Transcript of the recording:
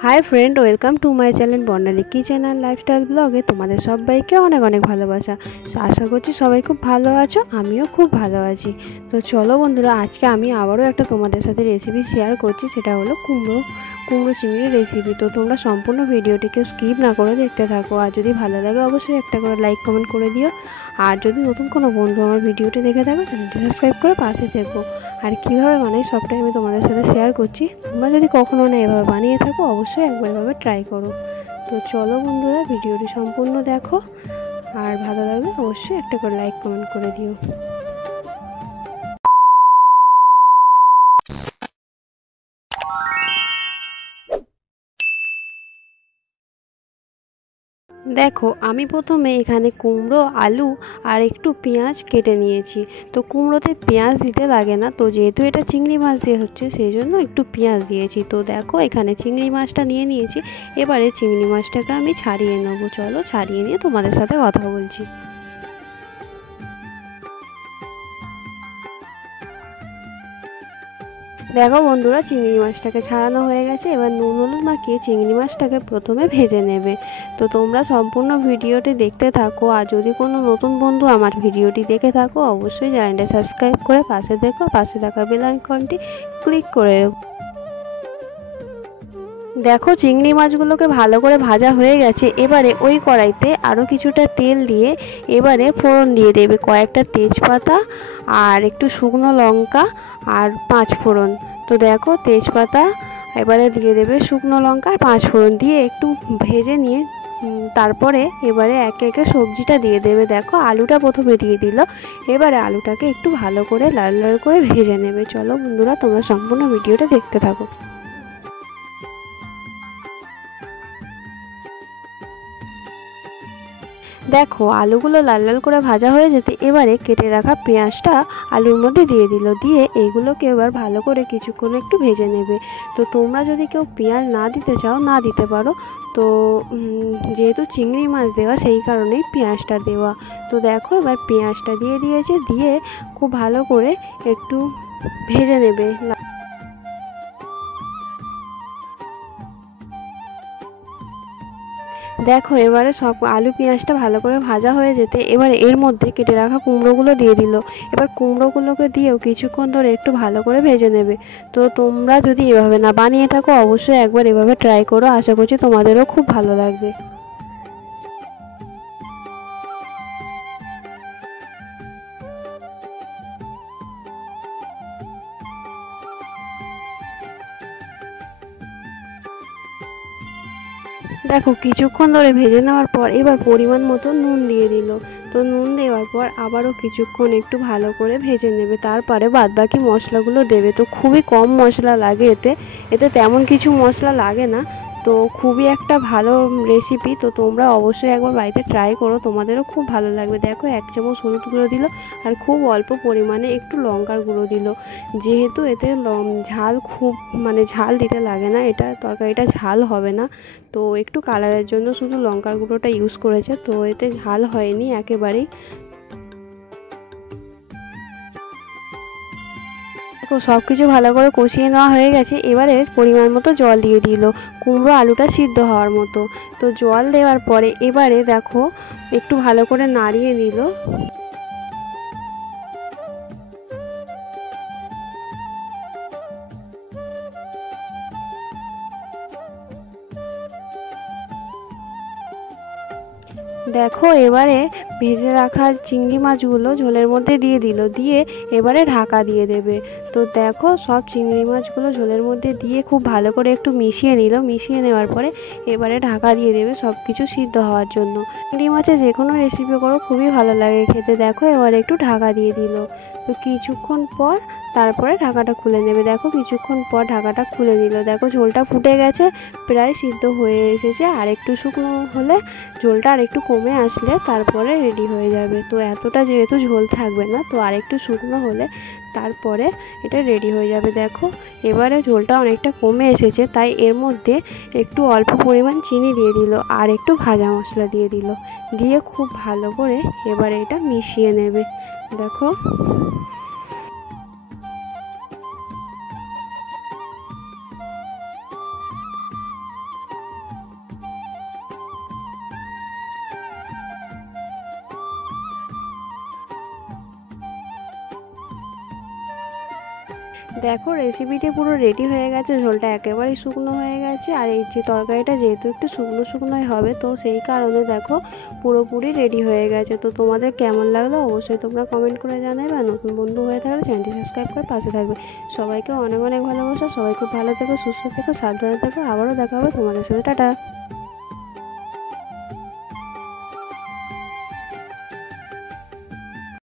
High friend welcome to my channel Barnali kitchen and lifestyle ब्लगे तुम्हारे सबाइके अनेक अनेक भालोबासा। आशा करছি सबाई खूब भालो आछो, आमिও खूब भालो आছি। तो चलो बंधुरा आज के आमी आबारो एकटा तोमादेर साथे रेसिपि शेयर करছি, सेटा हलो कुमड़ो चिंगড়ির रेसिपि। तो तोमरा सम्पूर्ण भिडियोटिके स्किप ना करे देखते थाको, और यदि भालो लागे अवश्यई एकटा करे लाइक कमेंट करे दिओ। और यदि नतून कोनो बंधु आमार भिडियोटी देखे थाको चैनलटी सबस्क्राइब करे पाशे থেকো। और কিভাবে বানাই সবটাই আমি তোমাদের সাথে শেয়ার করছি। তোমরা যদি কখনো না এভাবে বানিয়ে থাকো অবশ্যই একবার এভাবে ট্রাই করো। তো চলো বন্ধুরা ভিডিওটি সম্পূর্ণ দেখো, আর ভালো লাগলে অবশ্যই একটা করে লাইক কমেন্ট করে দিও। देखो आमी प्रथमे एखाने कुमड़ो आलू और एकटू पेঁয়াজ केटे निয়েছি। तो कुमड़ोते पेঁয়াজ दिते लागे ना, तो जेहेतु एटा चिंगड़ी माछ दिए होच्छे सेइजोन्नो एकटू पेঁয়াজ दिएছি। तो देखो एखाने चिंगड़ी माछटा निये निয়েছি, एबारे चिंगड़ी माछटाके आमी छाड़िए नेब। चलो छाड़िए निये तोमादेर साथे कथा बोलছি। देखो बंधुरा चिंगड़ी माछटाके छाड़ानो हये गेछे, एबार नुन हलुद माखिए चिंगड़ी माछटाके प्रथमे भेजे नेबे। तो तोमरा सम्पूर्ण भिडियोटी देखते थाको, और यदि कोनो नतुन बंधु आमार भिडियोटी देखे थाको अवश्यई चैनेलटा सबस्क्राइब करे पाशे देखो, पाशे थाका बेल आइकनटी क्लिक करे रेखो। देखो चिंगड़ी माछगुलोके भालो करे भाजा हये गेछे, एबारे ओई कड़ाइते आरो किछुटा तेल दिए एबारे फोड़न दिए देबे कयेकटा तेजपाता और एकटू शुकनो लंका और 5 फोड़न। तो देखो तेजपाता एबारे दिए देबे शुकनो लंका और 5 फोड़न दिए एकटू भेजे निये तारपरे एबारे एके एके सब्जिटा दिए देबे। देखो आलूटा प्रथमे दिए दिल, एबारे आलूटाके एकटू भालो करे लाल लाल करे भेजे नेबे। चलो बंधुरा तोमरा सम्पूर्ण भिडियोटा देखते थाको। देखो आलूगुलो लाल लाल करे भाजा हो जेते एबारे केटे रखा पेঁয়াজটা आलूर मध्य दिए दिल, दिए एइगुलोके एबार भालो करे किछुक्षण एकटू भेजे नेबे। तो तोमरा यदि केउ पेঁয়াজ ना दिते चाओ ना दिते पारो, तो जेहेतु चिंगड़ी माछ देवा सेई कारणेई पेঁয়াজটা देवा। तो देखो एबार पेঁয়াজটা दिए दिएছে, दिए खूब भालो करे एकटू भेजे नेबे। देखो एबारे सब आलू पेঁয়াজটা भालो करे भाजा हो जेते एबारे एर मध्य केटे रखा कुमड़ोगुलो दिए दिल। एबार कुमड़ोगुलोके दिएও কিছুক্ষণ ধরে একটু ভালো করে ভেজে নেবে। তো তোমরা যদি এভাবে না বানিয়ে থাকো অবশ্যই একবার এভাবে ট্রাই করো, আশা করছি তোমাদেরও খুব ভালো লাগবে। देखो किछुक्षण धरे भेजे नेওয়ার পর এবার পরিমাণ মতো নুন দিয়ে দিল। তো নুন দেওয়ার পর আবারও কিছুক্ষণ একটু ভালো করে ভেজে নেবে, তারপরে বাদবাকি মশলাগুলো দেবে। তো খুবই কম মশলা লাগে এতে, এতে তেমন কিছু মশলা লাগে না। তো খুবই একটা ভালো রেসিপি, তো তোমরা অবশ্যই একবার বাড়িতে ট্রাই করো, তোমাদেরও খুব ভালো লাগবে। দেখো 1 চামচ হলুদ গুঁড়ো দিল আর খুব অল্প পরিমাণে একটু লঙ্কার গুঁড়ো দিল, যেহেতু এতে ঝাল খুব ঝাল দিতে লাগে না, এটা তরকারিটা ঝাল হবে না। তো একটু কালারের জন্য শুধু লঙ্কার গুঁড়োটা ইউজ করেছে, তো এতে ঝাল হয়নি একেবারেই। सब किछु भालो करे कषिए नेওয়া হয়ে গেছে, এবারে পরিমাণ মতো জল দিয়ে দিল কুমড়ো আলুটা সিদ্ধ হওয়ার মতো। তো জল দেওয়ার পরে এবারে দেখো একটু ভালো করে নাড়িয়ে নিল। देखो एबारे भेजे रखा चिंगड़ी माछगुलो झोलेर मध्य दिए दिल, दिए एबारे ढाका दिए देबे। तो देखो सब चिंगड़ी माछगुलो झोलेर मध्य दिए खूब भालो करे एकटू मिशिए निल, मिशिए नेওয়ার परे एबारे ढाका दिए देबे सबकिछु सिद्ध हওয়ার জন্য। चिंगड़ी माछे जे कोनो रेसिपि करो खूबই भालो লাগে খেতে। देखो एबारे एकटू ढाका दिए दिल। तो কিছুক্ষণ পর তারপরে ঢাকাটা খুলে নেবে। দেখো কিছুক্ষণ পর ঢাকাটা খুলে নিল, দেখো ঝোলটা ফুটে গেছে, প্রায় সিদ্ধ হয়ে এসেছে। আর একটু শুকনো হলে ঝোলটা আর একটু কমে আসলে তারপরে রেডি হয়ে যাবে। তো এতটা যেহেতু ঝোল থাকবে না, তো আর একটু শুকনো হলে তারপরে এটা রেডি হয়ে যাবে। দেখো এবারে ঝোলটা অনেকটা কমে এসেছে, তাই এর মধ্যে একটু অল্প পরিমাণ চিনি দিয়ে দিল আর একটু ভাজা মশলা দিয়ে দিল, দিয়ে খুব ভালো করে এবারে এটা মিশিয়ে নেবে। দেখো দেখো রেসিপিটি পুরো রেডি হয়ে গেছে, ঝোলটা একেবারেই শুকনো হয়ে গেছে। আর এই যে তরকারিটা যেহেতু একটু শুকনো শুকনোই হবে, তো সেই কারণে দেখো পুরোপুরি রেডি হয়ে গেছে। তো তোমাদের কেমন লাগলো অবশ্যই তোমরা কমেন্ট করে জানাবে। আর নতুন বন্ধু হয়ে থাকলে চ্যানেলটি সাবস্ক্রাইব করে পাশে থাকবে। সবাইকে অনেক অনেক ভালোবাসা। সবাই খুব ভালো থেকো, সুস্থ থেকো, সাবধানে থেকো। আবারও দেখা হবে তোমাদের সাথে। টাটা।